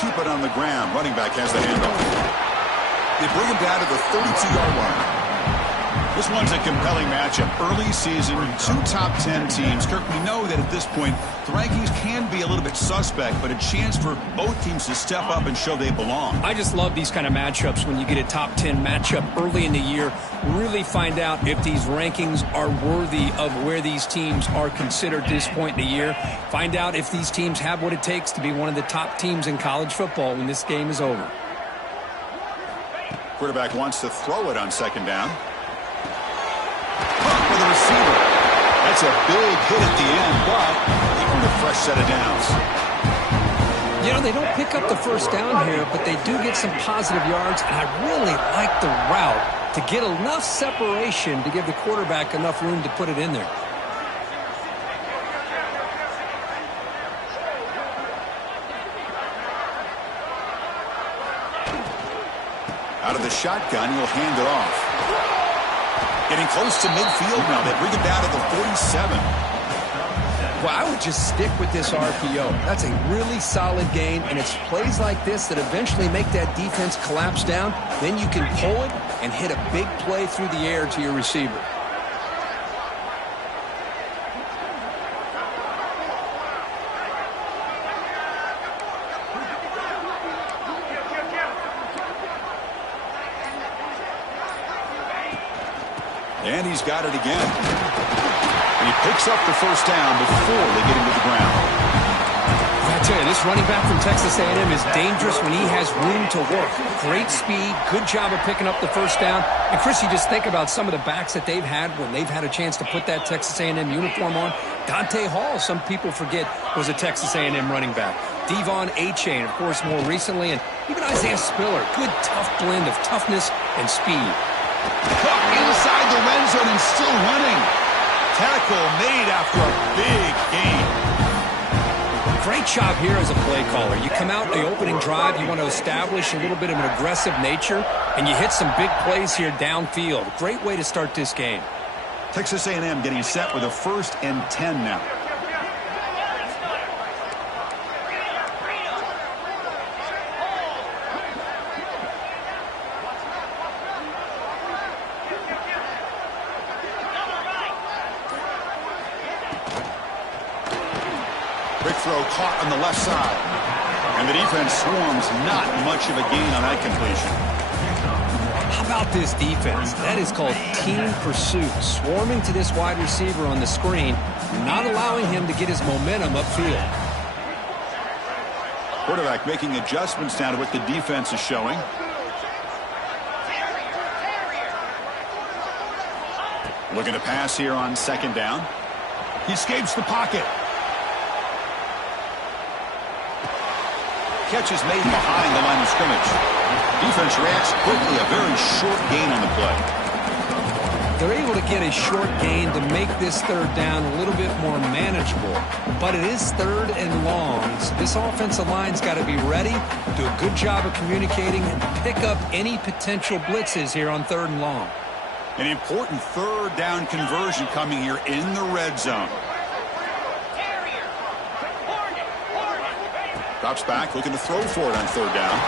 keep it on the ground. Running back has the handoff. They bring him down to the 32-yard line. This one's a compelling matchup. Early season, 2 top 10 teams. Kirk, we know that at this point, the rankings can be a little bit suspect, but a chance for both teams to step up and show they belong. I just love these kind of matchups when you get a top 10 matchup early in the year. Really find out if these rankings are worthy of where these teams are considered at this point in the year. Find out if these teams have what it takes to be one of the top teams in college football when this game is over. Quarterback wants to throw it on second down. Hook with the receiver. That's a big hit at the end, but they earned a fresh set of downs. You know, they don't pick up the first down here, but they do get some positive yards, and I really like the route to get enough separation to give the quarterback enough room to put it in there. Out of the shotgun, he'll hand it off. Getting close to midfield now. They bring him down to the 47. Well, I would just stick with this RPO. That's a really solid gain, and it's plays like this that eventually make that defense collapse down. Then you can pull it and hit a big play through the air to your receiver. And he's got it again. And he picks up the first down before they get him to the ground. I tell you, this running back from Texas A&M is dangerous when he has room to work. Great speed, good job of picking up the first down. And, Chris, you just think about some of the backs that they've had when they've had a chance to put that Texas A&M uniform on. Dante Hall, some people forget, was a Texas A&M running back. Devon Achane, of course, more recently. And even Isaiah Spiller, good, tough blend of toughness and speed. Cook inside the red zone and still running. Tackle made after a big gain. Great job here as a play caller. You come out in the opening drive, you want to establish a little bit of an aggressive nature, and you hit some big plays here downfield. Great way to start this game. Texas A&M getting set with a 1st and 10 now. Quick throw caught on the left side. And the defense swarms, not much of a gain on that completion. How about this defense? That is called team pursuit. Swarming to this wide receiver on the screen, not allowing him to get his momentum upfield. Quarterback making adjustments down to what the defense is showing. Looking to pass here on second down. He escapes the pocket. Catch is made behind the line of scrimmage. Defense reacts quickly. A very short gain on the play. They're able to get a short gain to make this third down a little bit more manageable. But it is 3rd and long. So this offensive line's got to be ready, do a good job of communicating, and pick up any potential blitzes here on 3rd and long. An important 3rd down conversion coming here in the red zone. Drops back, looking to throw for it on 3rd down.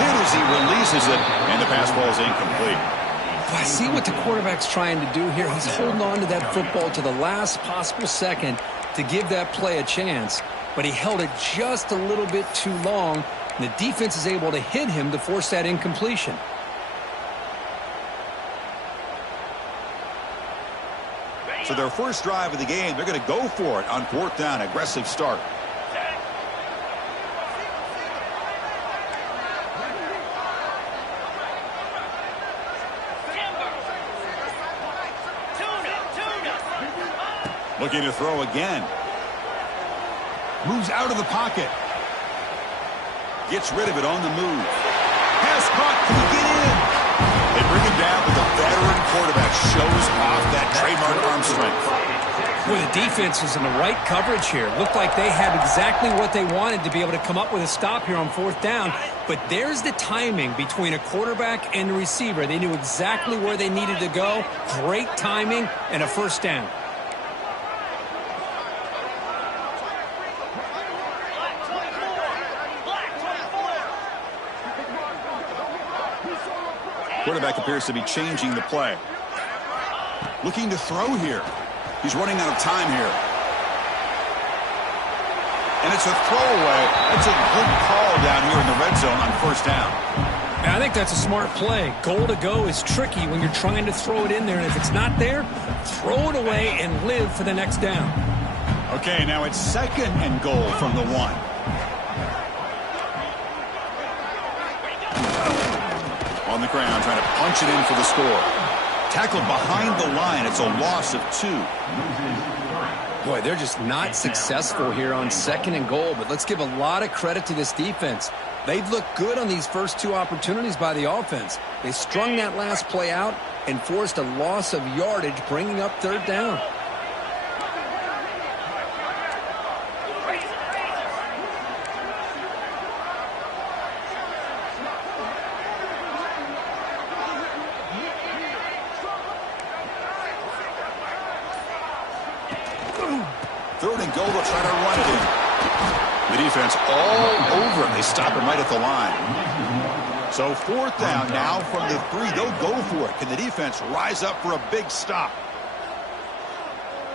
Hit as he releases it, and the pass ball is incomplete. I see what the quarterback's trying to do here. He's holding on to that football to the last possible second to give that play a chance, but he held it just a little bit too long, and the defense is able to hit him to force that incompletion. So their first drive of the game, they're going to go for it on 4th down. Aggressive start. Looking to throw again. Moves out of the pocket. Gets rid of it on the move. Pass caught. Can he get in? They bring him down, but the veteran quarterback shows off that trademark arm strength. Well, the defense was in the right coverage here. Looked like they had exactly what they wanted to be able to come up with a stop here on 4th down. But there's the timing between a quarterback and the receiver. They knew exactly where they needed to go. Great timing and a 1st down. Quarterback appears to be changing the play. Looking to throw here. He's running out of time here. And it's a throwaway. It's a good call down here in the red zone on first down. I think that's a smart play. Goal to go is tricky when you're trying to throw it in there. And if it's not there, throw it away and live for the next down. Okay, now it's 2nd and goal from the 1. On the ground, trying to punch it in for the score. Tackled behind the line. It's a loss of 2. Boy, they're just not successful here on 2nd and goal, but let's give a lot of credit to this defense. They've looked good on these first 2 opportunities by the offense. They strung that last play out and forced a loss of yardage, bringing up 3rd down. They'll try to run it in. The defense all over him. They stop him right at the line. So 4th down now from the 3. They'll go for it. Can the defense rise up for a big stop?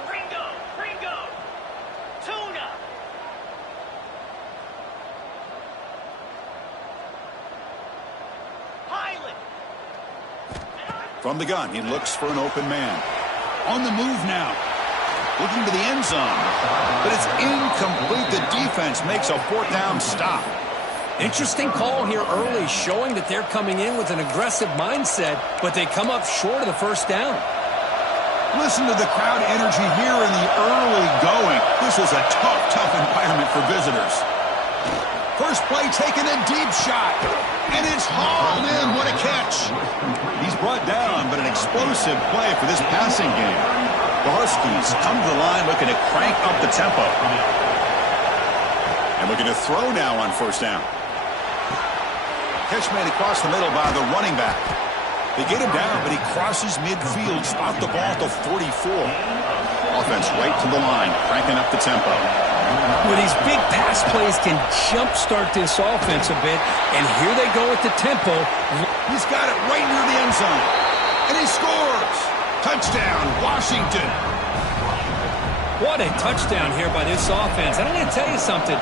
Ringo, tuna. Highland. From the gun, he looks for an open man. On the move now. Looking to the end zone. But it's incomplete. The defense makes a 4th down stop. Interesting call here early, showing that they're coming in with an aggressive mindset, but they come up short of the first down. Listen to the crowd energy here in the early going. This is a tough environment for visitors. First play taken, a deep shot. And it's hauled in. What a catch. He's brought down, but an explosive play for this passing game. The Huskies come to the line looking to crank up the tempo. And looking to throw now on first down. Catch made across the middle by the running back. They get him down, but he crosses midfield, spot the ball at the 44. Offense right to the line, cranking up the tempo. Well, these big pass plays can jumpstart this offense a bit, and here they go at the tempo. He's got it right near the end zone. And he scores! Touchdown, Washington. What a touchdown here by this offense. And I'm going to tell you something.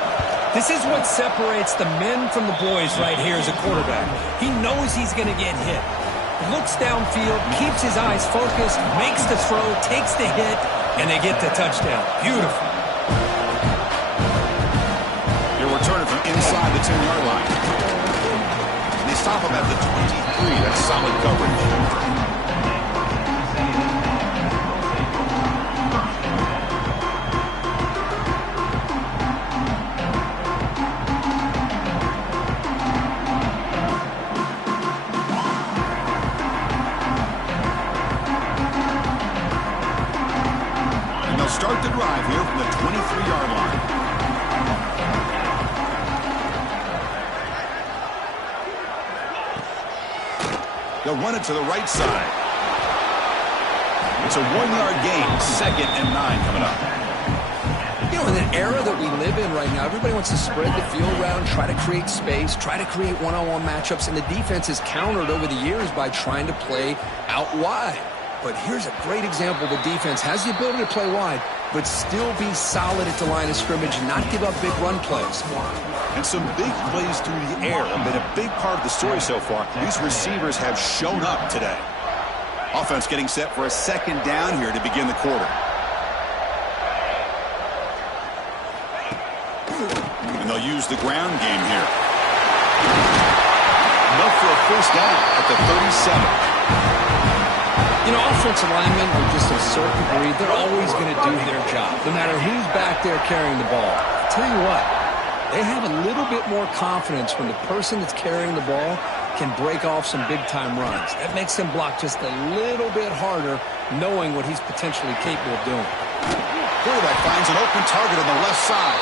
This is what separates the men from the boys right here as a quarterback. He knows he's going to get hit. Looks downfield, keeps his eyes focused, makes the throw, takes the hit, and they get the touchdown. Beautiful. They're returning from inside the 10-yard line. And they stop him at the 23. That's solid coverage. Start the drive here from the 23-yard line. They'll run it to the right side. It's a 1-yard gain, 2nd and 9 coming up. You know, in an era that we live in right now, everybody wants to spread the field around, try to create space, try to create one-on-one matchups, and the defense has countered over the years by trying to play out wide. But here's a great example. The defense has the ability to play wide, but still be solid at the line of scrimmage and not give up big run plays. And some big plays through the air have been a big part of the story so far. These receivers have shown up today. Offense getting set for a 2nd down here to begin the quarter. And they'll use the ground game here. Enough for a first down at the 37. You know, offensive linemen are just a certain breed. They're always going to do their job, no matter who's back there carrying the ball. I'll tell you what, they have a little bit more confidence when the person that's carrying the ball can break off some big-time runs. That makes them block just a little bit harder, knowing what he's potentially capable of doing. Quarterback finds an open target on the left side.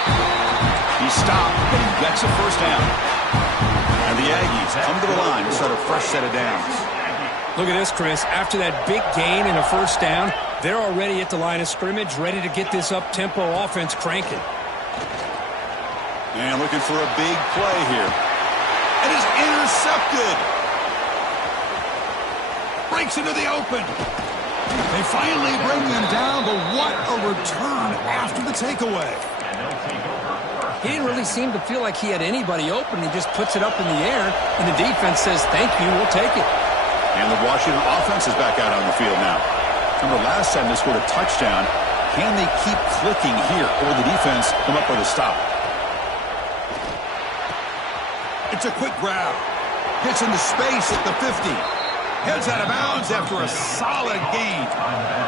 He stopped, but he gets a first down. And the Aggies come to the line to start a fresh set of downs. Look at this, Chris. After that big gain and a first down, they're already at the line of scrimmage, ready to get this up-tempo offense cranking. And looking for a big play here. It is intercepted. Breaks into the open. They finally bring him down, but what a return after the takeaway. He didn't really seem to feel like he had anybody open. He just puts it up in the air, and the defense says, thank you, we'll take it. And the Washington offense is back out on the field now. Remember, last time they scored a touchdown. Can they keep clicking here, or the defense come up with a stop? It's a quick grab. Gets into space at the 50. Heads out of bounds after a solid gain.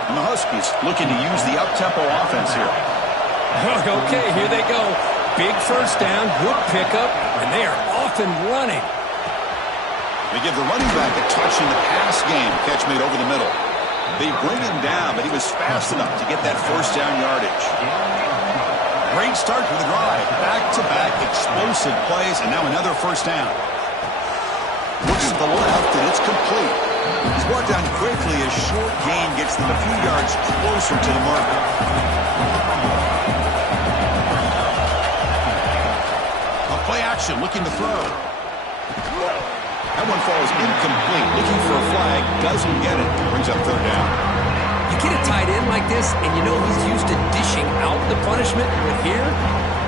And the Huskies looking to use the up-tempo offense here. Okay, here they go. Big first down, good pickup, and they are off and running. They give the running back a touch in the pass game. Catch made over the middle. They bring him down, but he was fast enough to get that first down yardage. Great start to the drive. Back-to-back explosive plays, and now another first down. Looks to the left, and it's complete. He's brought down quickly as short gain gets them a few yards closer to the marker. A play action, looking to throw. That one falls incomplete. Looking for a flag, doesn't get it. Brings up third down. You get a tight end like this, and you know he's used to dishing out the punishment, but here,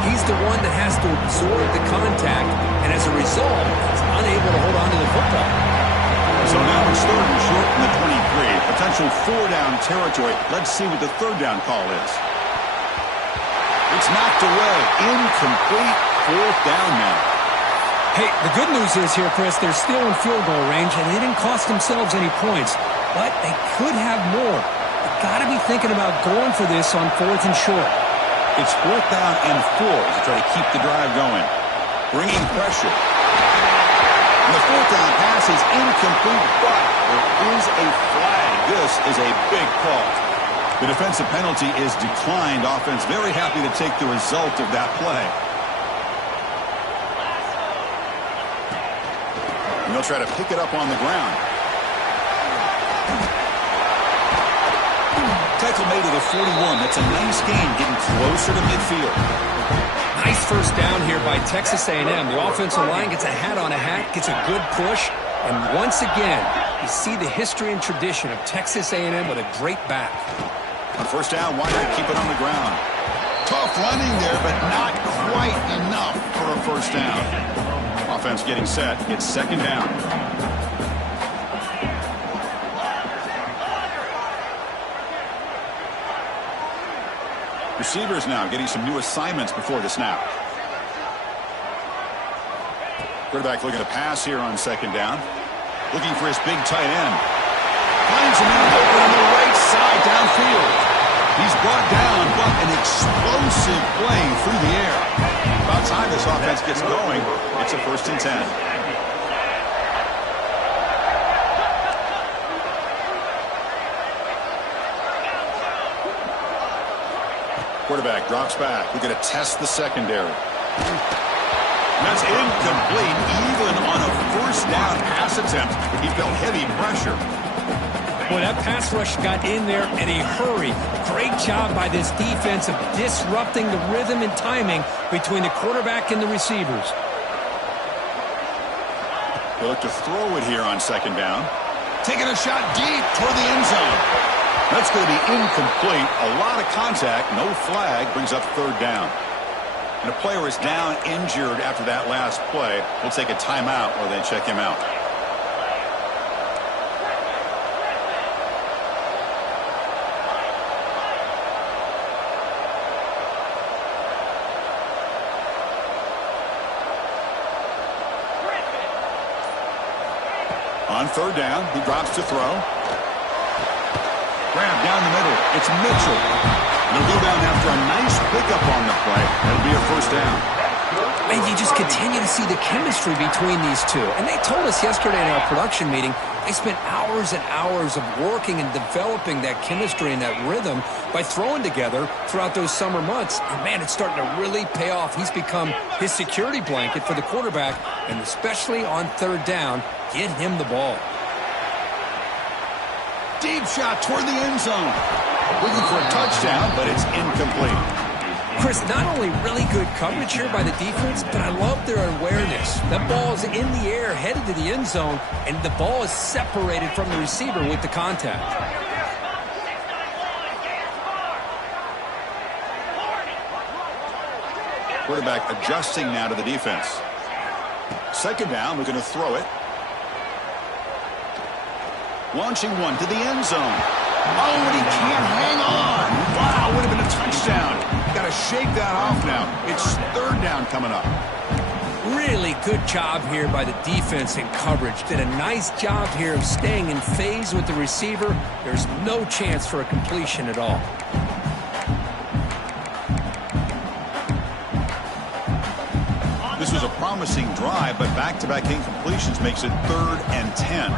he's the one that has to absorb the contact, and as a result, he's unable to hold on to the football. So now it's third and short from the 23. Potential four-down territory. Let's see what the third down call is. It's knocked away. Incomplete. Fourth down now. Hey, the good news is here, Chris, they're still in field goal range, and they didn't cost themselves any points, but they could have more. They've got to be thinking about going for this on fourth and short. It's fourth down and 4 to try to keep the drive going. Bringing pressure. And the fourth down pass is incomplete, but there is a flag. This is a big call. The defensive penalty is declined. Offense very happy to take the result of that play. And they'll try to pick it up on the ground. Tackle made to the 41. That's a nice gain, getting closer to midfield. Nice first down here by Texas A&M. The offensive line gets a hat on a hat, gets a good push, and once again, you see the history and tradition of Texas A&M with a great back. On first down, why not keep it on the ground? Tough running there, but not quite enough for a first down. Offense getting set. It's second down. Receivers now getting some new assignments before the snap. Quarterback looking to pass here on second down. Looking for his big tight end. Finds him open on the right side downfield. He's brought down, but an explosive play through the air. About time this offense gets going. It's a first and 10. Quarterback drops back. We're going to test the secondary. That's incomplete. Even on a first down pass attempt, he felt heavy pressure. Boy, that pass rush got in there in a hurry. Great job by this defense of disrupting the rhythm and timing between the quarterback and the receivers. They look to throw it here on second down. Taking a shot deep toward the end zone. That's going to be incomplete. A lot of contact, no flag, brings up third down. And a player is down injured after that last play. We'll take a timeout or they check him out. On third down, he drops to throw. Grab down the middle. It's Mitchell. And he'll go down after a nice pickup on the play. That'll be a first down. And you just continue to see the chemistry between these two. And they told us yesterday in our production meeting, they spent hours and hours of working and developing that chemistry and that rhythm by throwing together throughout those summer months. And, man, it's starting to really pay off. He's become his security blanket for the quarterback, and especially on third down, get him the ball. Deep shot toward the end zone. Looking for a touchdown, but it's incomplete. Chris, not only really good coverage here by the defense, but I love their awareness. That ball is in the air, headed to the end zone, and the ball is separated from the receiver with the contact. Quarterback adjusting now to the defense. Second down, we're going to throw it. Launching one to the end zone. Oh, and he can't hang on. Wow, would have been a touchdown. Got to shake that off now. It's third down coming up. Really good job here by the defense in coverage. Did a nice job here of staying in phase with the receiver. There's no chance for a completion at all. This was a promising drive, but back-to-back incompletions makes it 3rd and 10.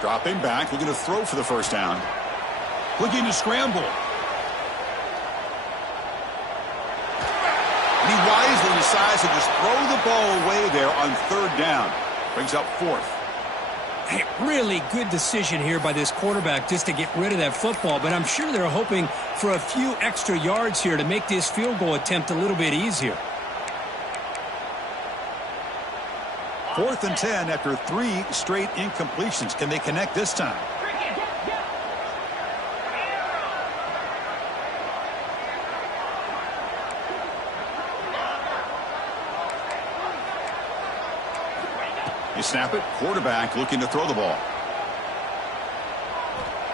Dropping back, looking to throw for the first down. Looking to scramble. And he wisely decides to just throw the ball away there on 3rd down. Brings up 4th. Hey, really good decision here by this quarterback just to get rid of that football, but I'm sure they're hoping for a few extra yards here to make this field goal attempt a little bit easier. 4th and 10 after 3 straight incompletions. Can they connect this time? You snap it. Quarterback looking to throw the ball.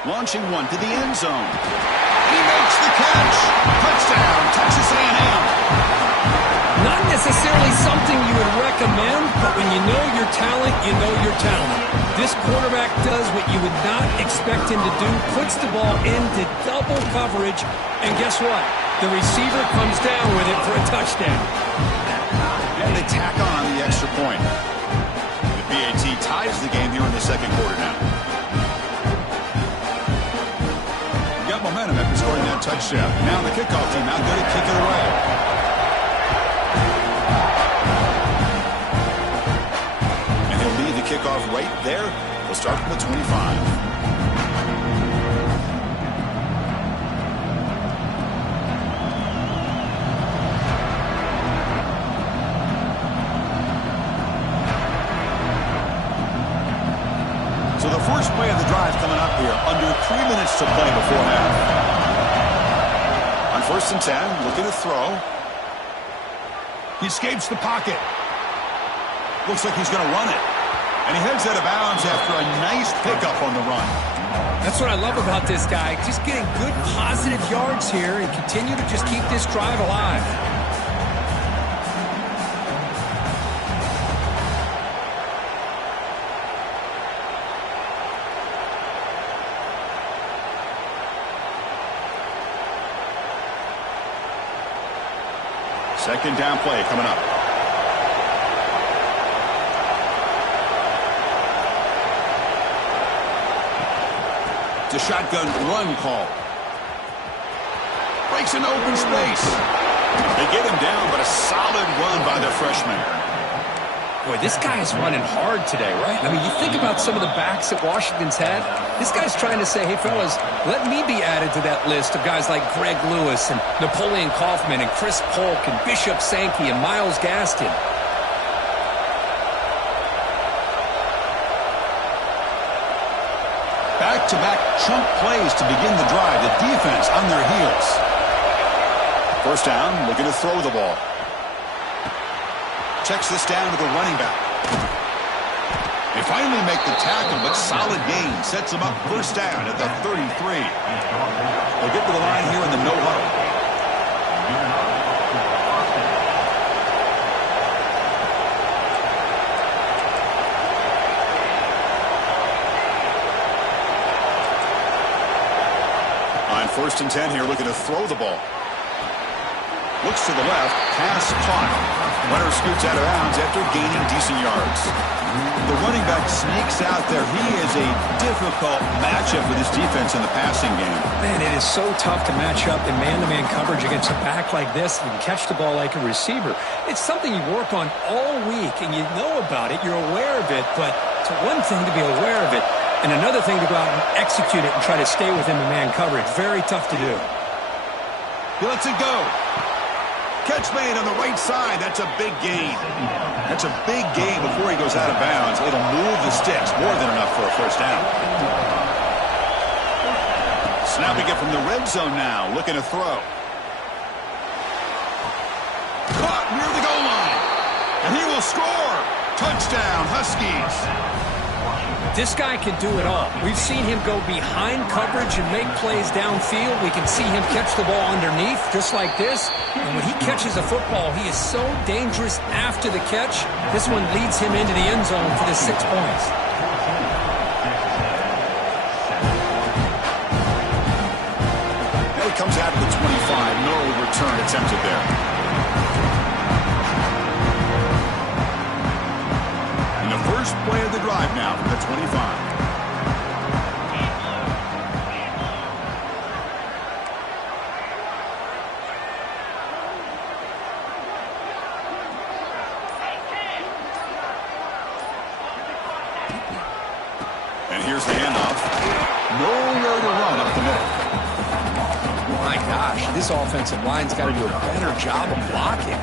Launching one to the end zone. He makes the catch. Touchdown, Texas A&M. Not necessarily something you would recommend, but when you know your talent, you know your talent. This quarterback does what you would not expect him to do, puts the ball into double coverage, and guess what? The receiver comes down with it for a touchdown. And they tack on the extra point. The BAT ties the game here in the second quarter now. Got momentum after scoring that touchdown. Now the kickoff team out there to kick it away. Kickoff right there. We'll start from the 25. So the first play of the drive coming up here. Under 3 minutes to play before half. On 1st and 10, looking to throw. He escapes the pocket. Looks like he's going to run it. And he heads out of bounds after a nice pickup on the run. That's what I love about this guy. Just getting good positive yards here and continue to just keep this drive alive. Second down play coming up. It's a shotgun run call. Breaks an open space. They get him down, but a solid run by their freshman. Boy, this guy is running hard today, right? I mean, you think about some of the backs that Washington's had. This guy's trying to say, hey, fellas, let me be added to that list of guys like Greg Lewis and Napoleon Kaufman and Chris Polk and Bishop Sankey and Myles Gaston. Back-to-back chunk plays to begin the drive. The defense on their heels. First down, looking to throw the ball. Checks this down to the running back. They finally make the tackle, but solid gain. Sets them up first down at the 33. They'll get to the line here in the no huddle. First and 10 here, looking to throw the ball. Looks to the left, pass caught. Runner scoots out of bounds after gaining decent yards. The running back sneaks out there. He is a difficult matchup for this defense in the passing game. Man, it is so tough to match up in man-to-man coverage against a back like this and catch the ball like a receiver. It's something you work on all week, and you know about it. You're aware of it, but it's one thing to be aware of it, and another thing to go out and execute it and try to stay within the man coverage. Very tough to do. He lets it go. Catch made on the right side. That's a big gain. That's a big gain before he goes out of bounds. It'll move the sticks. More than enough for a first down. Snapping it from the red zone now. Looking to throw. Caught near the goal line. And he will score. Touchdown, Huskies. This guy can do it all. We've seen him go behind coverage and make plays downfield. We can see him catch the ball underneath just like this. And when he catches a football, he is so dangerous after the catch. This one leads him into the end zone for the 6 points. And it comes out of the 25. No return attempted there. First play of the drive now from the 25. And here's the handoff. Nowhere to run up the middle. My gosh, this offensive line's got to do a better job of blocking.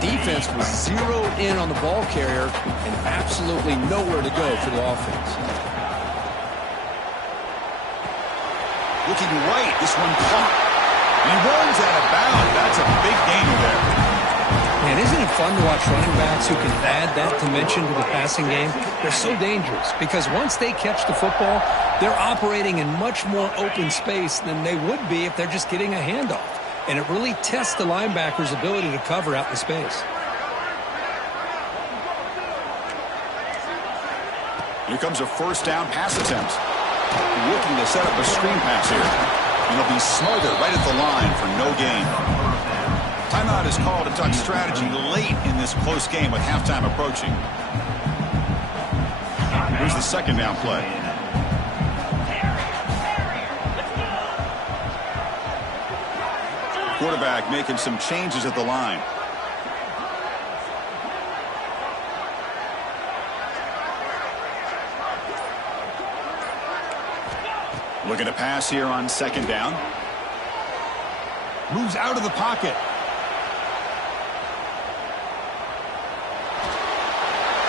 Defense was zeroed in on the ball carrier and absolutely nowhere to go for the offense. Looking right, this one caught. And he runs out of bounds. That's a big gainer there. Man, isn't it fun to watch running backs who can add that dimension to the passing game? They're so dangerous because once they catch the football, they're operating in much more open space than they would be if they're just getting a handoff. And it really tests the linebacker's ability to cover out in space. Here comes a first down pass attempt. Looking to set up a screen pass here. And he'll be smothered right at the line for no gain. Timeout is called to talk strategy late in this close game with halftime approaching. Here's the second down play. Quarterback making some changes at the line. Looking to pass here on second down. Moves out of the pocket.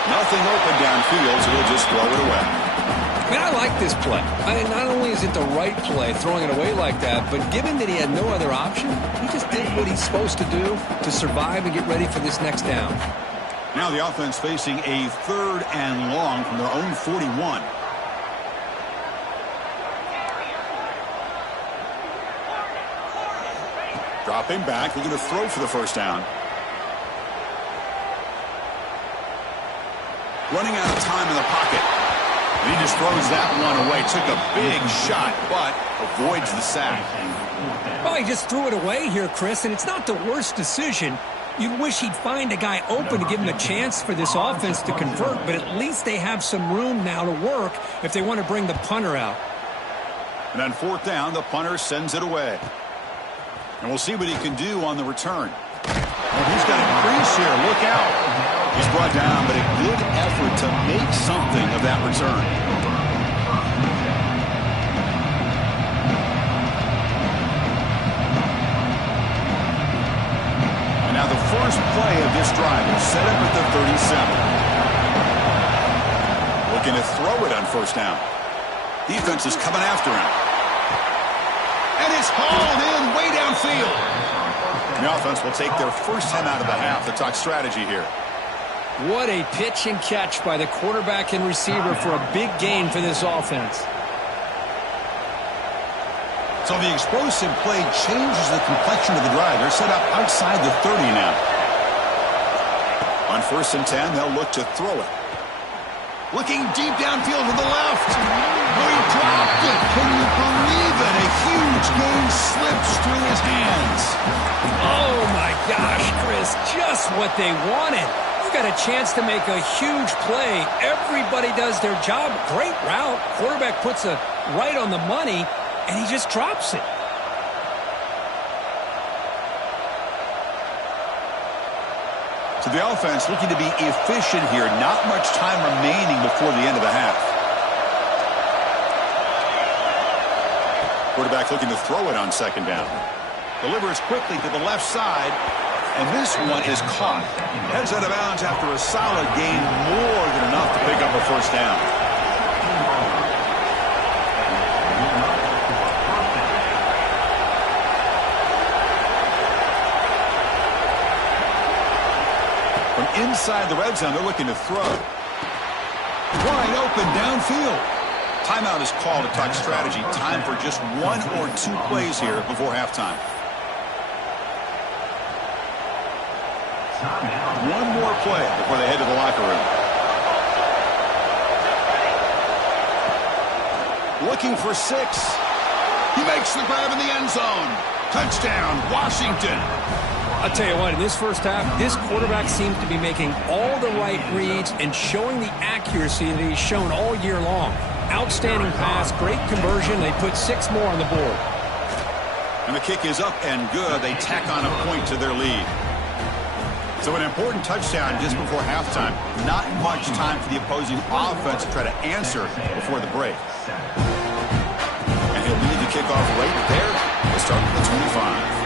Nothing open downfield, so he'll just throw it away. Man, I like this play. I mean, not only is it the right play, throwing it away like that, but given that he had no other option, he just did what he's supposed to do to survive and get ready for this next down. Now the offense facing a 3rd and long from their own 41. Dropping back, looking to throw for the first down. Running out of time in the pocket. And he just throws that one away. Took a big shot, but avoids the sack. Well, he just threw it away here, Chris, and it's not the worst decision. You'd wish he'd find a guy open to give him a chance for this offense to convert, but at least they have some room now to work if they want to bring the punter out. And on 4th down, the punter sends it away. And we'll see what he can do on the return. And he's got a crease here. Look out. He's brought down, but a good effort to make something of that return. And now the first play of this drive is set up at the 37. Looking to throw it on first down. Defense is coming after him. And it's hauled in way downfield. The offense will take their first 10 out of the half to talk strategy here. What a pitch and catch by the quarterback and receiver for a big gain for this offense. So the explosive play changes the complexion of the drive. They're set up outside the 30 now. On 1st and 10, they'll look to throw it. Looking deep downfield to the left. Oh, he dropped it. Can you believe it? A huge gain slips through his hands. Oh, my gosh, Chris. Just just what they wanted. You got a chance to make a huge play. Everybody does their job. Great route. Quarterback puts it right on the money, and he just drops it. So the offense looking to be efficient here. Not much time remaining before the end of the half. Quarterback looking to throw it on second down. Delivers quickly to the left side. And this one is caught. Heads out of bounds after a solid gain, more than enough to pick up a first down. From inside the red zone, they're looking to throw. Wide open downfield. Timeout is called to talk strategy. Time for just 1 or 2 plays here before halftime. One more play before they head to the locker room. Looking for 6. He makes the grab in the end zone. Touchdown, Washington. I'll tell you what, in this first half, this quarterback seems to be making all the right reads and showing the accuracy that he's shown all year long. Outstanding pass, great conversion. They put 6 more on the board. And the kick is up and good. They tack on a point to their lead. So an important touchdown just before halftime. Not much time for the opposing offense to try to answer before the break. And he'll lead the kickoff right there. We'll start with the 25.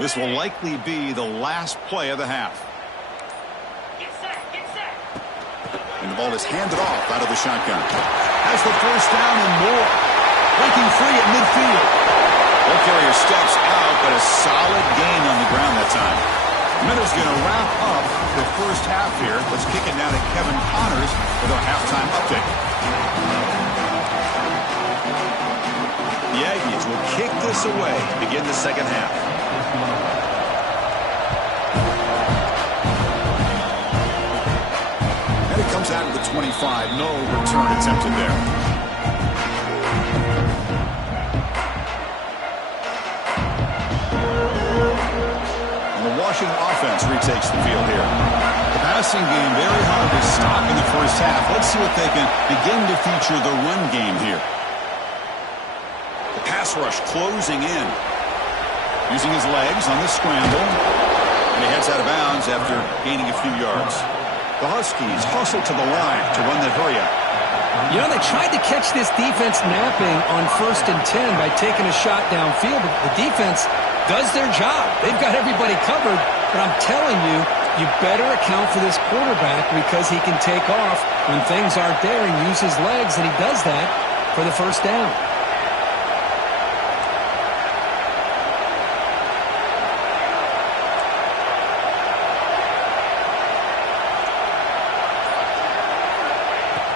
This will likely be the last play of the half. Get set, get set. And the ball is handed off out of the shotgun. Has the first down and more. Breaking free at midfield. Ball carrier steps out, but a solid gain on the ground that time. Minnows going to wrap up the first half here. Let's kick it now to Kevin Connors with our halftime update. The Aggies will kick this away to begin the second half. And it comes out of the 25. No return attempted there. And the Washington offense retakes the field here. The passing game very hard to stop in the first half. Let's see if they can begin to feature the run game here. The pass rush closing in. Using his legs on the scramble. And he heads out of bounds after gaining a few yards. The Huskies hustle to the line to run the hurry-up. You know, they tried to catch this defense napping on 1st and 10 by taking a shot downfield, but the defense does their job. They've got everybody covered, but I'm telling you, you better account for this quarterback because he can take off when things aren't there and use his legs, and he does that for the first down.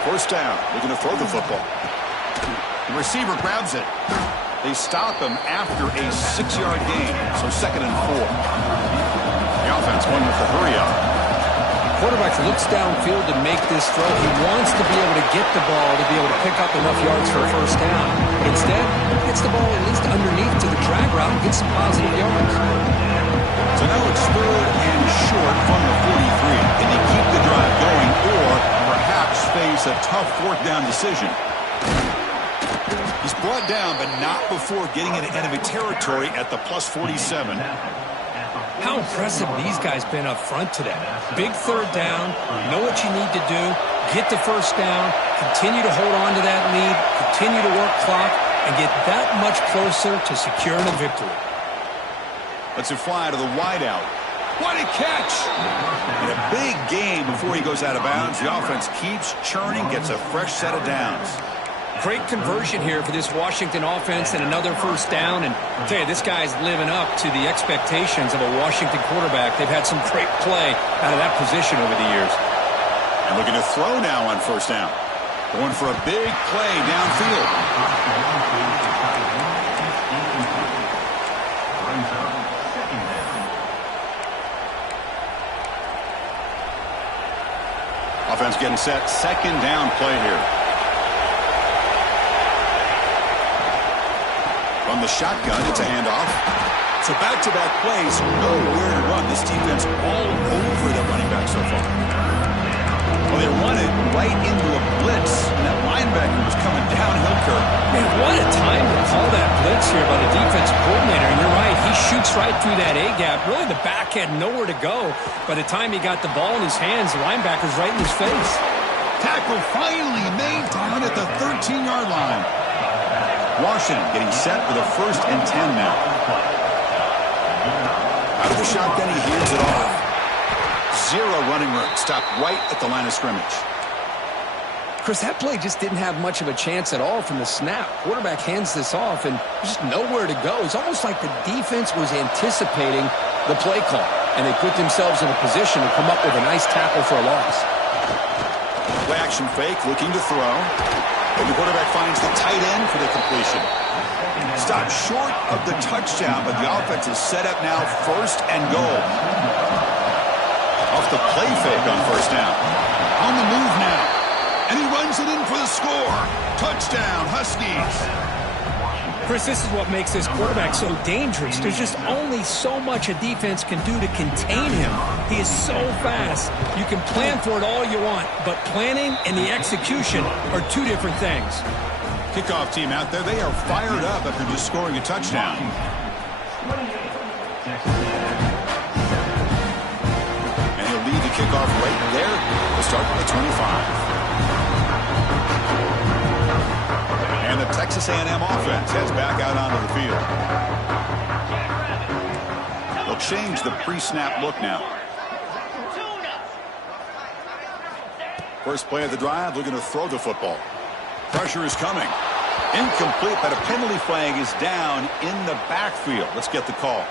First down, looking to throw the football. The receiver grabs it. They stop him after a 6-yard gain, so 2nd and 4. The offense going with the hurry-up. Quarterback looks downfield to make this throw. He wants to be able to get the ball to be able to pick up enough yards for a first down. But instead, he gets the ball at least underneath to the drag route and gets some positive yards. So now it's 3rd and short from the 43. Can they keep the drive going or perhaps face a tough 4th down decision? He's brought down, but not before getting into enemy territory at the plus 47. How impressive these guys been up front today. Big 3rd down, know what you need to do, get the first down, continue to hold on to that lead, continue to work clock, and get that much closer to securing a victory. Lets it fly to the wideout. What a catch! And a big gain before he goes out of bounds. The offense keeps churning, gets a fresh set of downs. Great conversion here for this Washington offense and another first down. And I'll tell you, this guy's living up to the expectations of a Washington quarterback. They've had some great play out of that position over the years. And looking to throw now on first down. Going for a big play downfield. Offense getting set. Second down play here. From the shotgun, it's a handoff. So back-to-back plays, nowhere to run. This defense all over the running back so far. Well, they run it right into a blitz, and that linebacker was coming downhill, Kirk. Man, what a time to call that blitz here by the defensive coordinator. And you're right, he shoots right through that A-gap. Really, the back had nowhere to go. By the time he got the ball in his hands, the linebacker's right in his face. Tackle finally made down at the 13-yard line. Washington getting set for the 1st and 10 now. Out of the shotgun, he hands it off. Zero running room. Stopped right at the line of scrimmage. Chris, that play just didn't have much of a chance at all from the snap. Quarterback hands this off, and there's just nowhere to go. It's almost like the defense was anticipating the play call, and they put themselves in a position to come up with a nice tackle for a loss. Play action fake, looking to throw. And the quarterback finds the tight end for the completion. Stopped short of the touchdown, but the offense is set up now 1st and goal. Off the play fake on 1st down. On the move now. And he runs it in for the score. Touchdown, Huskies. Chris, this is what makes this quarterback so dangerous. There's just only so much a defense can do to contain him. He is so fast. You can plan for it all you want, but planning and the execution are two different things. Kickoff team out there. They are fired up after just scoring a touchdown. And he'll lead the kickoff right there. We'll start with the 25. And the Texas A&M offense heads back out onto the field. They'll change the pre-snap look now. First play of the drive, looking to throw the football. Pressure is coming. Incomplete, but a penalty flag is down in the backfield. Let's get the call.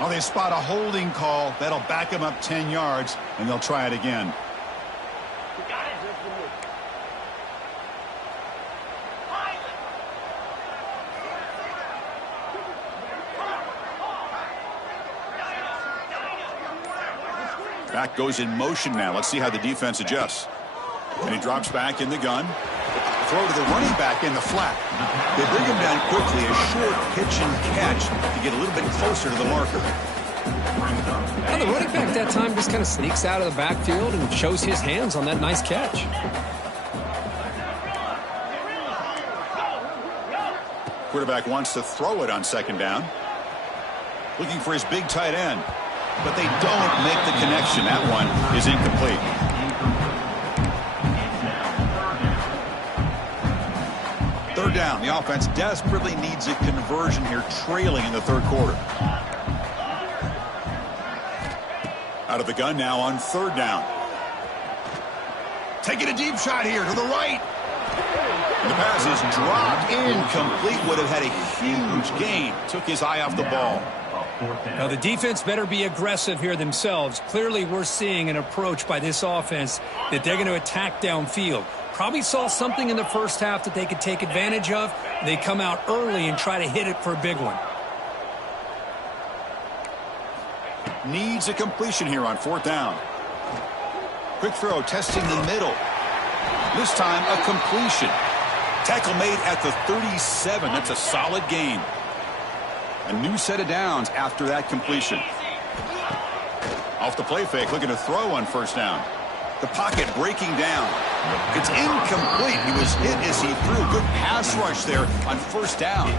Well, they spot a holding call. That'll back them up 10 yards, and they'll try it again. Back goes in motion now. Let's see how the defense adjusts. And he drops back in the gun. Throw to the running back in the flat. They bring him down quickly. A short pitch and catch to get a little bit closer to the marker. And the running back that time just kind of sneaks out of the backfield and shows his hands on that nice catch. Quarterback wants to throw it on 2nd down. Looking for his big tight end. But they don't make the connection. That one is incomplete. Third down. The offense desperately needs a conversion here, trailing in the 3rd quarter. Out of the gun now on 3rd down. Taking a deep shot here to the right. And the pass is dropped incomplete. Would have had a huge gain. Took his eye off the ball. Now, the defense better be aggressive here themselves. Clearly, we're seeing an approach by this offense that they're going to attack downfield. Probably saw something in the first half that they could take advantage of. They come out early and try to hit it for a big one. Needs a completion here on 4th down. Quick throw, testing the middle. This time, a completion. Tackle made at the 37. That's a solid gain. A new set of downs after that completion. Off the play fake, looking to throw on 1st down. The pocket breaking down. It's incomplete. He was hit as he threw. Good pass rush there on 1st down.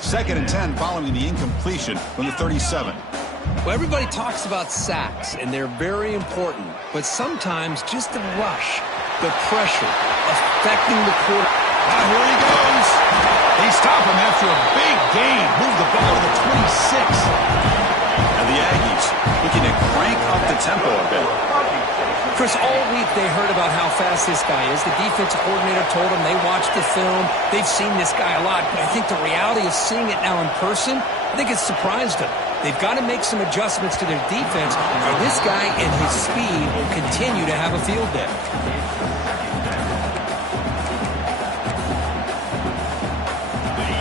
2nd and 10 following the incompletion from the 37. Well, everybody talks about sacks, and they're very important. But sometimes just the rush, the pressure, affecting the quarter. Here he goes. They stop him after a big gain. Move the ball to the 26. And the Aggies looking to crank up the tempo a bit. Chris, all week they heard about how fast this guy is. The defensive coordinator told them they watched the film. They've seen this guy a lot. But I think the reality of seeing it now in person, I think it's surprised them. They've got to make some adjustments to their defense, or this guy and his speed will continue to have a field day.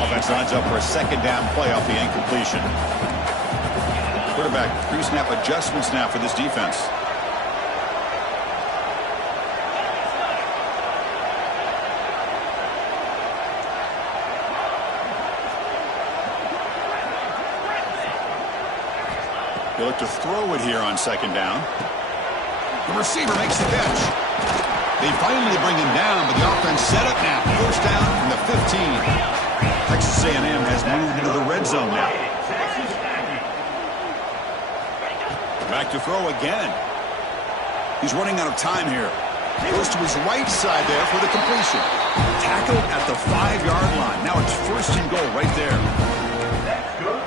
Offense lines up for a 2nd down play off the incompletion. Quarterback pre-snap adjustments now for this defense. They look to throw it here on second down. The receiver makes the catch. They finally bring him down, but the offense set up now. First down from the 15. Texas A&M has moved into the red zone now. Back to throw again. He's running out of time here. Goes to his right side there for the completion. Tackled at the 5-yard line. Now it's first and goal right there.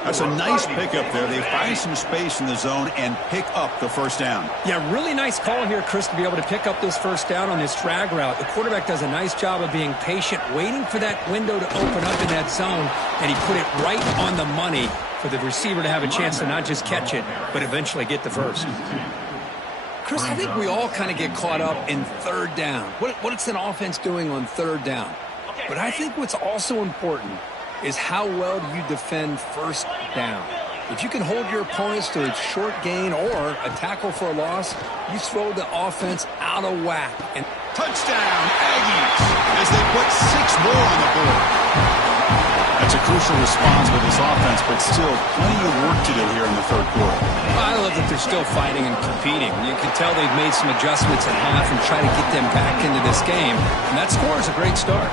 That's a nice pickup there. They find some space in the zone and pick up the first down. Yeah, really nice call here, Chris, to be able to pick up this first down on this drag route. The quarterback does a nice job of being patient, waiting for that window to open up in that zone, and he put it right on the money for the receiver to have a chance to not just catch it, but eventually get the first. Chris, I think we all kind of get caught up in third down. What's an offense doing on third down? But I think what's also important is how well do you defend first down. If you can hold your opponents to a short gain or a tackle for a loss, you throw the offense out of whack. And touchdown, Aggies, as they put 6 more on the board. That's a crucial response with this offense, but still plenty of work to do here in the third quarter. I love that they're still fighting and competing. You can tell they've made some adjustments at half and try to get them back into this game. And that score is a great start.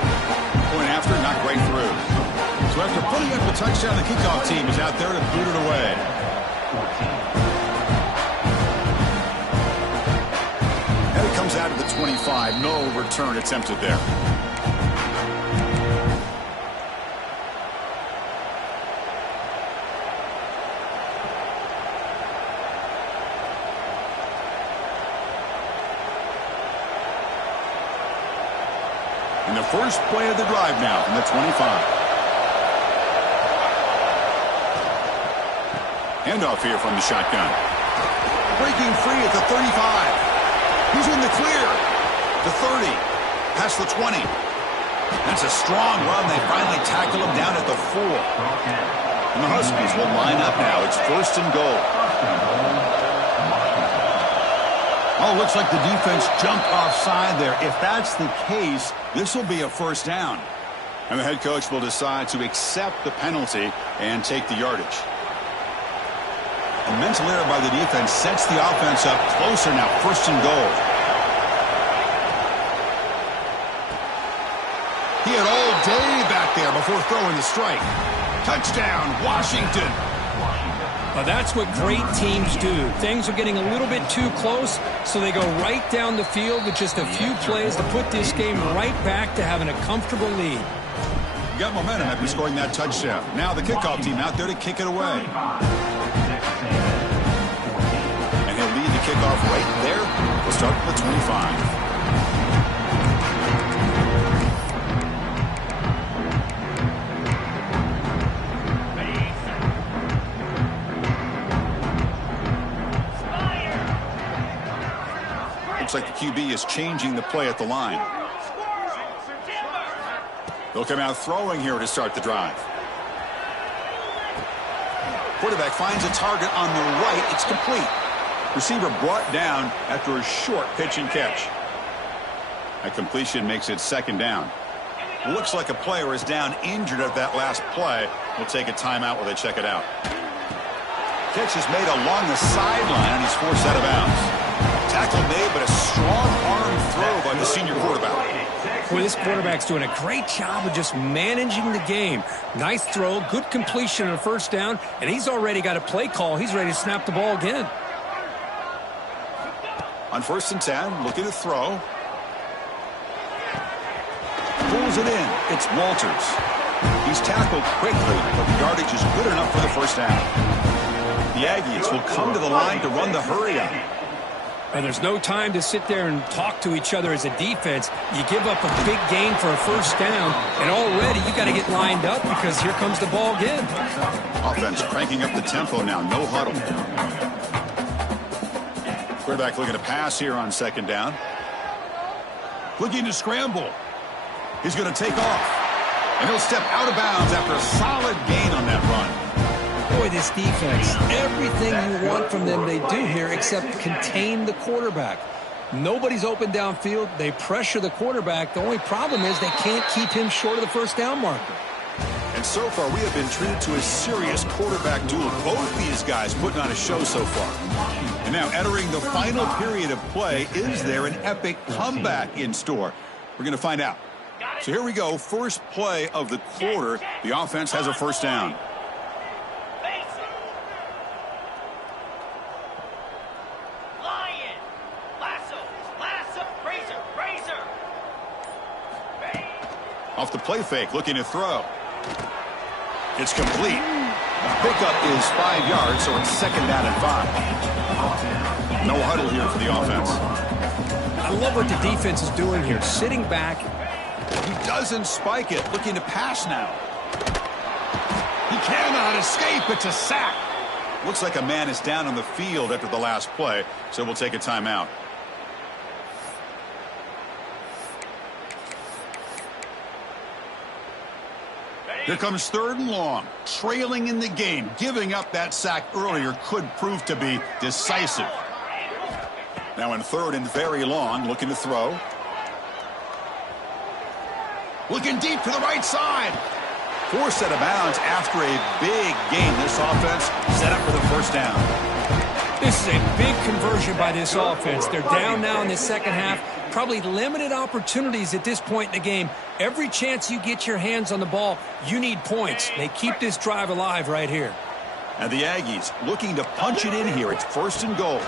Point after, not right through. So after putting up the touchdown, the kickoff team is out there to boot it away. And it comes out of the 25. No return attempted there. And the first play of the drive now from the 25. Handoff here from the shotgun. Breaking free at the 35. He's in the clear. The 30. Past the 20. That's a strong run. They finally tackle him down at the 4. And the Huskies will line up now. It's first and goal. Oh, looks like the defense jumped offside there. If that's the case, this will be a first down. And the head coach will decide to accept the penalty and take the yardage. A mental error by the defense sets the offense up closer now. First and goal. He had all day back there before throwing the strike. Touchdown, Washington. Well, that's what great teams do. Things are getting a little bit too close, so they go right down the field with just a few plays to put this game right back to having a comfortable lead. You got momentum after scoring that touchdown. Now the kickoff team out there to kick it away. And he'll lead the kickoff right there. We'll start with the 25. Looks like the QB is changing the play at the line. They'll come out throwing here to start the drive. Quarterback finds a target on the right. It's complete. Receiver brought down after a short pitch and catch. That completion makes it second down. Looks like a player is down injured at that last play. We'll take a timeout while they check it out. Catch is made along the sideline, and he's forced out of bounds. Tackle made, but a strong arm throw by the senior quarterback. Boy, this quarterback's doing a great job of just managing the game. Nice throw, good completion on a first down, and he's already got a play call. He's ready to snap the ball again. On 1st and 10, looking to throw. Pulls it in. It's Walters. He's tackled quickly, but the yardage is good enough for the first down. The Aggies will come to the line to run the hurry up. And there's no time to sit there and talk to each other as a defense. You give up a big gain for a first down, and already you got to get lined up because here comes the ball again. Offense cranking up the tempo now. No huddle. Quarterback looking to pass here on second down. Looking to scramble. He's going to take off. And he'll step out of bounds after a solid gain on that run. Boy, this defense, everything you want from them they do here except contain the quarterback. Nobody's open downfield. They pressure the quarterback. The only problem is they can't keep him short of the first down marker. And And so far, we have been treated to a serious quarterback duel. Both these guys putting on a show so far. And now entering the final period of play, is there an epic comeback in store? We're going to find out. So here we go. First play of the quarter. The offense has a first down. Off the play fake, looking to throw. It's complete. Pickup is 5 yards, so it's second down and 5. No huddle here for the offense. I love what the defense is doing here. Sitting back. He doesn't spike it. Looking to pass now. He cannot escape. It's a sack. Looks like a man is down on the field after the last play, so we'll take a timeout. Here comes third and long. Trailing in the game. Giving up that sack earlier could prove to be decisive. Now in third and very long. Looking to throw. Looking deep to the right side. Forced out of bounds after a big gain. This offense set up for the first down. This is a big conversion by this offense. They're down now in the second half. Probably limited opportunities at this point in the game. Every chance you get your hands on the ball, you need points. They keep this drive alive right here. And the Aggies looking to punch it in here. It's first and goal.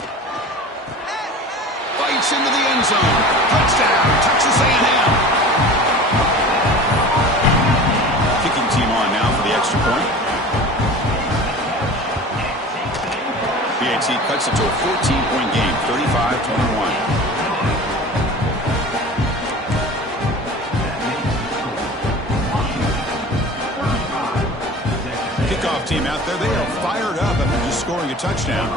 Fights into the end zone. Touchdown, Texas A&M. Kicking team on now for the extra point. PAT cuts it to a 14-point game, 35-21. Kickoff team out there, they are fired up after just scoring a touchdown.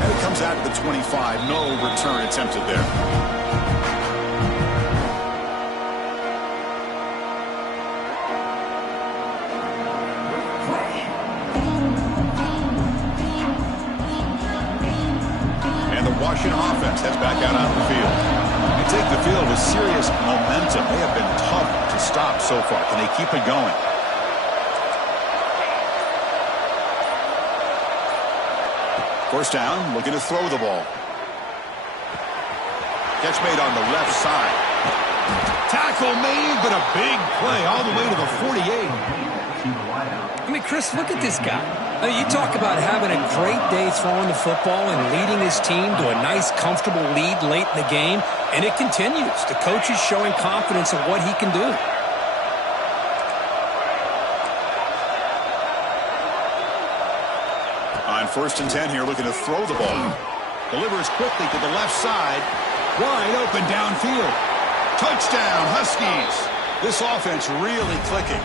And it comes out to the 25. No return attempted there. And the Washington offense heads back out on the field. They take the field with serious momentum. They have been tough to stop so far. Can they keep it going? First down, looking to throw the ball. Catch made on the left side. Tackle made, but a big play all the way to the 48. I mean, Chris, look at this guy. I mean, you talk about having a great day throwing the football and leading his team to a nice, comfortable lead late in the game, and it continues. The coach is showing confidence in what he can do. On first and 10 here, looking to throw the ball. Delivers quickly to the left side. Wide open downfield. Touchdown, Huskies. This offense really clicking.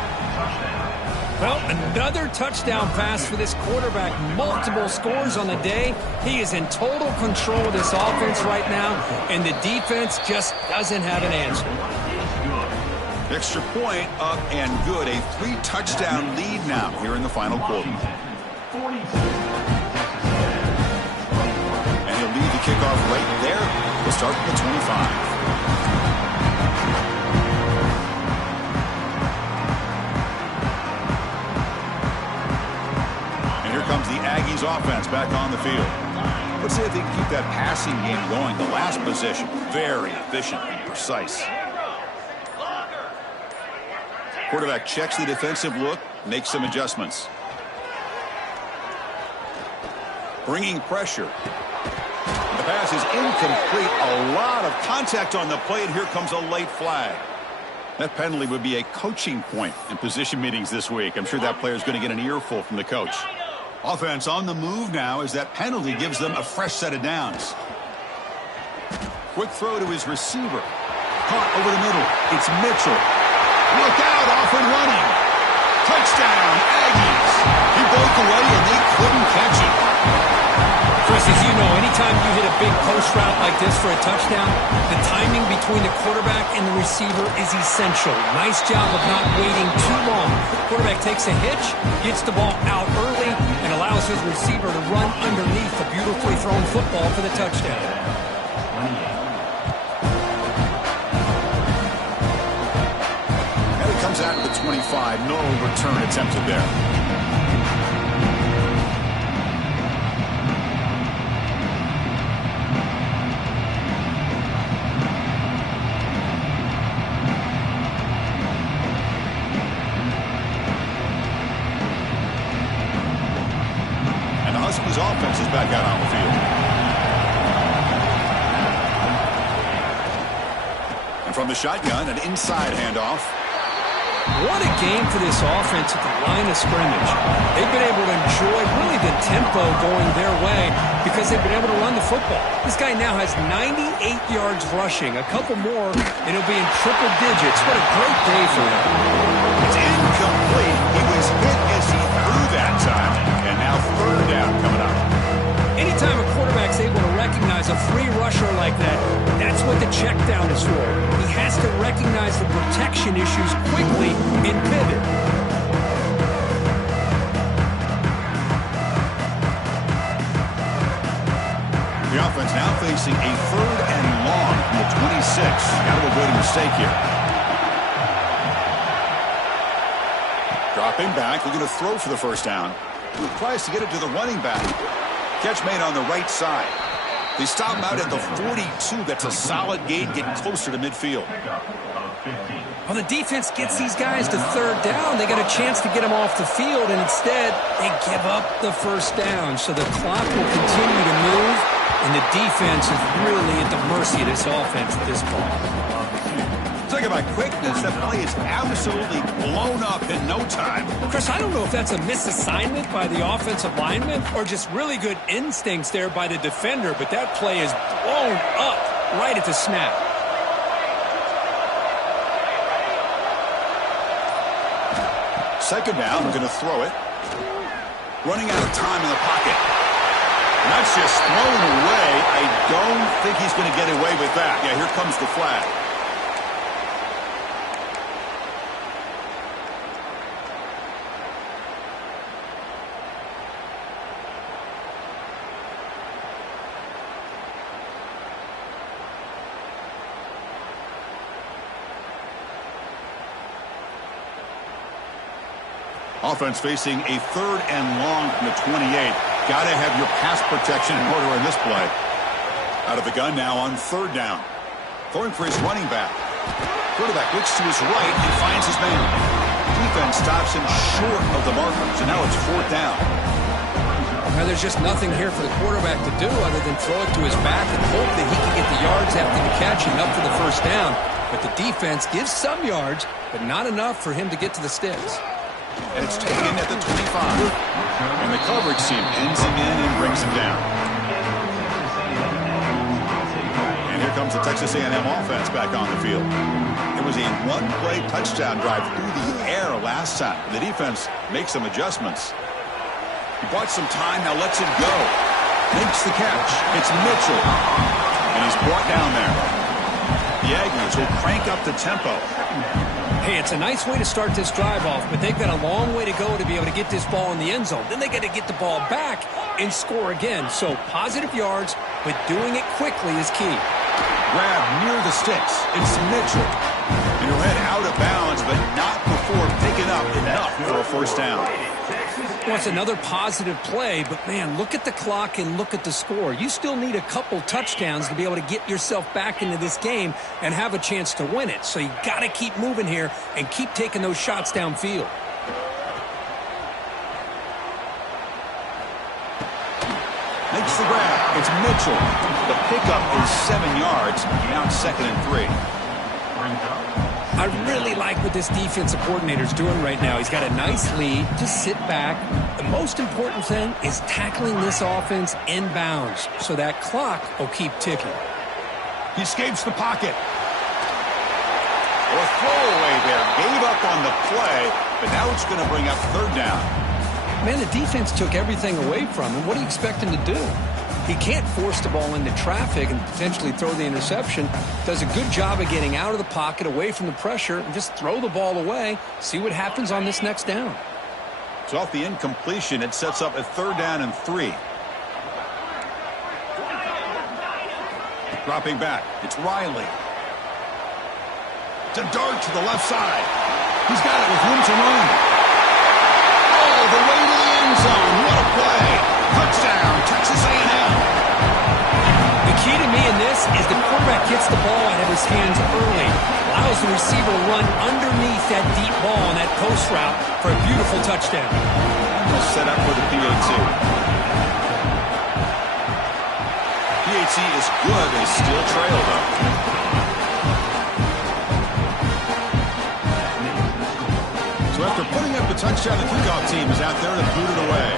Well, another touchdown pass for this quarterback. Multiple scores on the day. He is in total control of this offense right now, and the defense just doesn't have an answer. Extra point up and good. A 3-touchdown lead now here in the final quarter. And he'll lead the kickoff right there. We'll start from the 25. Comes the Aggies offense back on the field. Let's see if they can keep that passing game going. The last possession, very efficient and precise. Quarterback checks the defensive look, makes some adjustments. Bringing pressure. The pass is incomplete. A lot of contact on the play, and here comes a late flag. That penalty would be a coaching point in position meetings this week. I'm sure that player is going to get an earful from the coach. Offense on the move now as that penalty gives them a fresh set of downs. Quick throw to his receiver. Caught over the middle. It's Mitchell. Look out, off and running. Touchdown, Aggies. He broke away and they couldn't catch it. Chris, as you know, anytime you hit a big post route like this for a touchdown, the timing between the quarterback and the receiver is essential. Nice job of not waiting too long. Quarterback takes a hitch, gets the ball out early, and allows his receiver to run underneath the beautifully thrown football for the touchdown. at the 25. No return attempted there. And the Huskies offense is back out on the field. From the shotgun, an inside handoff. What a game for this offense at the line of scrimmage. They've been able to enjoy really the tempo going their way because they've been able to run the football. This guy now has 98 yards rushing. A couple more, and he'll be in triple digits. What a great day for him. It's incomplete. He was hit as he threw that time, and now third down coming up. Anytime a quarterback's able to recognize a free rusher like that, that's what the check down is for. He has to recognize the protection issues quickly and pivot. The offense now facing a third and long from the 26. Got to avoid a mistake here. Dropping back, looking to throw for the first down. He tries to get it to the running back. Catch made on the right side. They stop him out at the 42. That's a solid gain, getting closer to midfield. Well, the defense gets these guys to third down. They got a chance to get them off the field, and instead they give up the first down. So the clock will continue to move, and the defense is really at the mercy of this offense at this point. Talk about quickness. That play is absolutely blown up in no time. Chris, I don't know if that's a misassignment by the offensive lineman or just really good instincts there by the defender, but that play is blown up right at the snap. Second down, we're going to throw it. Running out of time in the pocket. And that's just thrown away. I don't think he's going to get away with that. Yeah, here comes the flag. Offense facing a third and long from the 28. Got to have your pass protection in order in this play. Out of the gun now on third down. Throwing for his running back. Quarterback looks to his right and finds his man. Defense stops him short of the marker, so now it's fourth down. Well, there's just nothing here for the quarterback to do other than throw it to his back and hope that he can get the yards after the catch and up for the first down. But the defense gives some yards, but not enough for him to get to the sticks. And it's taken at the 25. And the coverage team ends him in and brings him down. And here comes the Texas A&M offense back on the field. It was a one-play touchdown drive through the air last time. The defense makes some adjustments. He bought some time, now lets it go. Makes the catch. It's Mitchell. And he's brought down there. The Aggies will crank up the tempo. Hey, it's a nice way to start this drive off, but they've got a long way to go to be able to get this ball in the end zone. Then they got to get the ball back and score again. So positive yards, but doing it quickly is key. Grab near the sticks. It's Mitchell. And he'll head out of bounds, but not before picking up enough for a first down. Well, it's another positive play, but man, look at the clock and look at the score. You still need a couple touchdowns to be able to get yourself back into this game and have a chance to win it. So you got to keep moving here and keep taking those shots downfield. Makes the grab. It's Mitchell. The pickup is 7 yards. Now it's 2nd and 3. I really like what this defensive coordinator is doing right now. He's got a nice lead. Just sit back. The most important thing is tackling this offense inbounds so that clock will keep ticking. He escapes the pocket. A throwaway there. Gave up on the play, but now it's going to bring up third down. Man, the defense took everything away from him. What do you expect him to do? He can't force the ball into traffic and potentially throw the interception. Does a good job of getting out of the pocket, away from the pressure, and just throw the ball away. See what happens on this next down. So off the incompletion, it sets up a third down and 3. Dropping back, it's Riley. To dart to the left side. He's got it with room to run. Oh, the way to the end zone. What a play. Touchdown, Texas A&M. The key to me in this is the quarterback gets the ball out of his hands early, allows the receiver to run underneath that deep ball on that post route for a beautiful touchdown. Almost set up for the PAT. PAT is good. They still trail, though. So after putting up the touchdown, the kickoff team is out there to boot it away.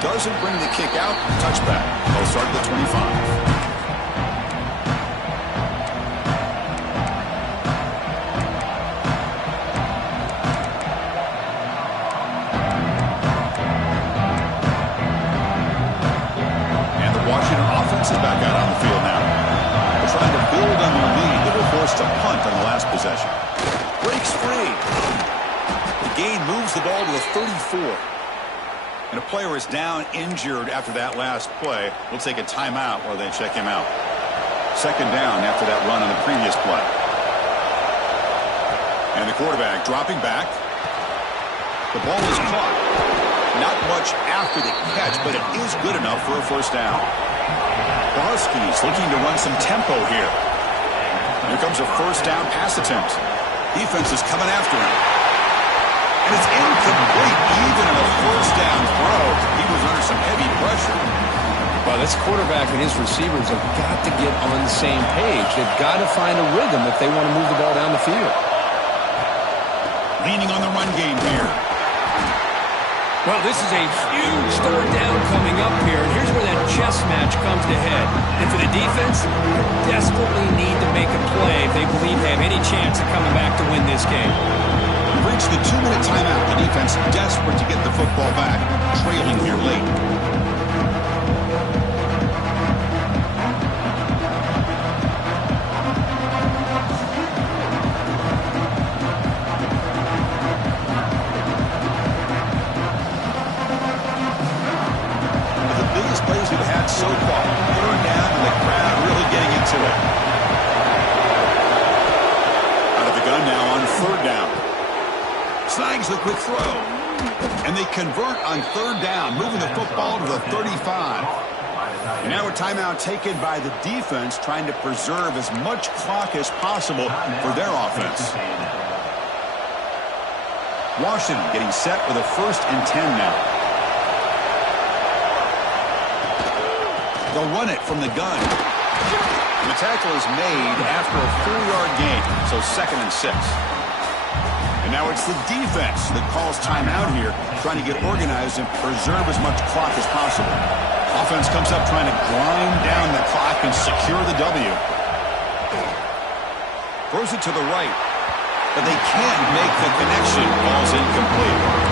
Doesn't bring the kick out. Touchback. They'll start at the 25. Is back out on the field now. They're trying to build on their lead. They were forced to punt on the last possession. Breaks free. The gain moves the ball to the 34. And a player is down injured after that last play. We'll take a timeout while they check him out. Second down after that run on the previous play. And the quarterback dropping back. The ball is caught. Not much after the catch, but it is good enough for a first down. The Huskies looking to run some tempo here. Here comes a first down pass attempt. Defense is coming after him. And it's incomplete. Even in a first down throw, he was under some heavy pressure. Well, this quarterback and his receivers have got to get on the same page. They've got to find a rhythm if they want to move the ball down the field. Leaning on the run game here. Well, this is a huge third down coming up here, and here's where that chess match comes to head. And for the defense, they desperately need to make a play if they believe they have any chance of coming back to win this game. We've reached the 2-minute timeout. The defense desperate to get the football back, trailing here late. So far, third down, and the crowd really getting into it. Out of the gun now on third down. Snags the quick throw. And they convert on third down, moving the football to the 35. And now a timeout taken by the defense, trying to preserve as much clock as possible for their offense. Washington getting set with a 1st and 10 now. They'll run it from the gun. And the tackle is made after a 4-yard gain, so 2nd and 6. And now it's the defense that calls timeout here, trying to get organized and preserve as much clock as possible. Offense comes up trying to grind down the clock and secure the W. Throws it to the right, but they can't make the connection. Ball's incomplete.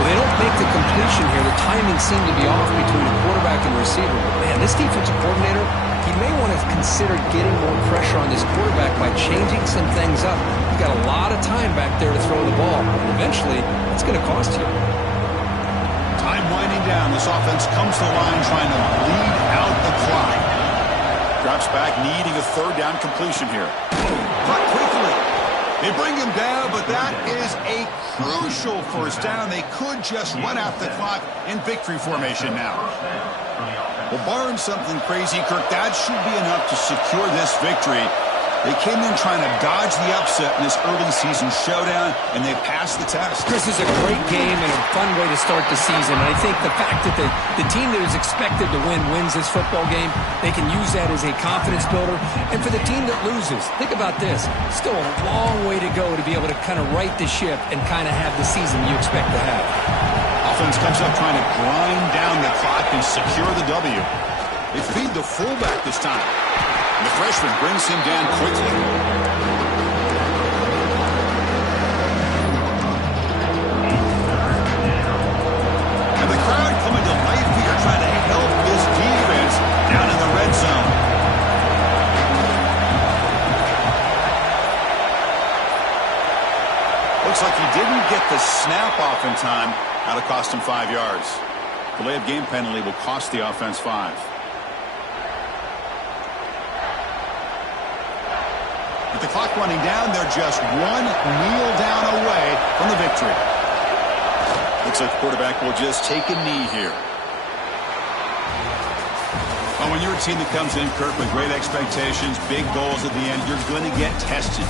Well, they don't make the completion here. The timing seemed to be off between the quarterback and the receiver. But, man, this defensive coordinator, he may want to consider getting more pressure on this quarterback by changing some things up. He's got a lot of time back there to throw the ball. And eventually, it's going to cost you. Time winding down. This offense comes to the line trying to bleed out the clock. Drops back, needing a third down completion here. Caught quickly. They bring him down, but that is a crucial first down. They could just run out the clock in victory formation now. Well, barring something crazy, Kirk, that should be enough to secure this victory. They came in trying to dodge the upset in this early season showdown, and they passed the test. This is a great game and a fun way to start the season. I think the fact that the team that is expected to win wins this football game, they can use that as a confidence builder. And for the team that loses, think about this. Still a long way to go to be able to kind of right the ship and kind of have the season you expect to have. Offense comes up trying to grind down the clock and secure the W. They feed the fullback this time. And the freshman brings him down quickly. And the crowd coming to life here, trying to help this defense down in the red zone. Looks like he didn't get the snap off in time. That'll cost him 5 yards. Delay of game penalty will cost the offense 5. With the clock running down, they're just one kneel down away from the victory. Looks like the quarterback will just take a knee here. Well, when you're a team that comes in, Kirk, with great expectations, big goals at the end, you're going to get tested.